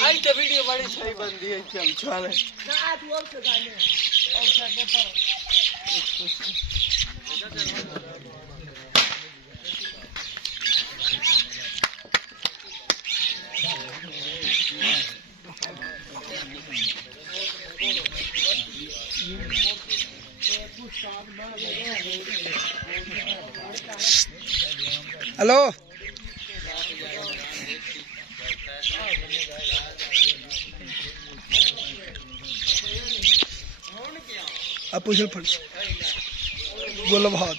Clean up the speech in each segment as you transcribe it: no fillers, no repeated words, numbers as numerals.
आज तो वीडियो बड़ी सही बन दी है चल चल हेलो अब पूछ फट बोलो बहुत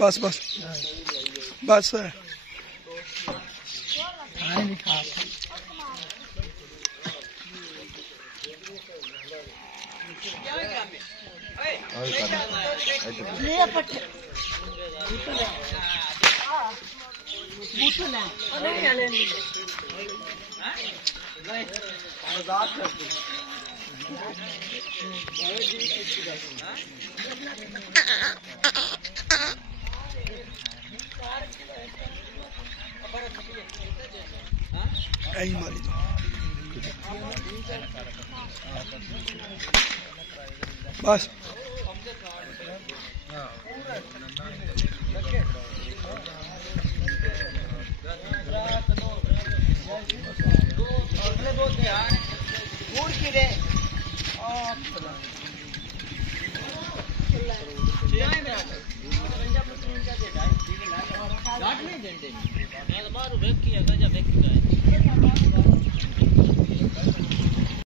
बस बस बस है आई माली तो बस झंडे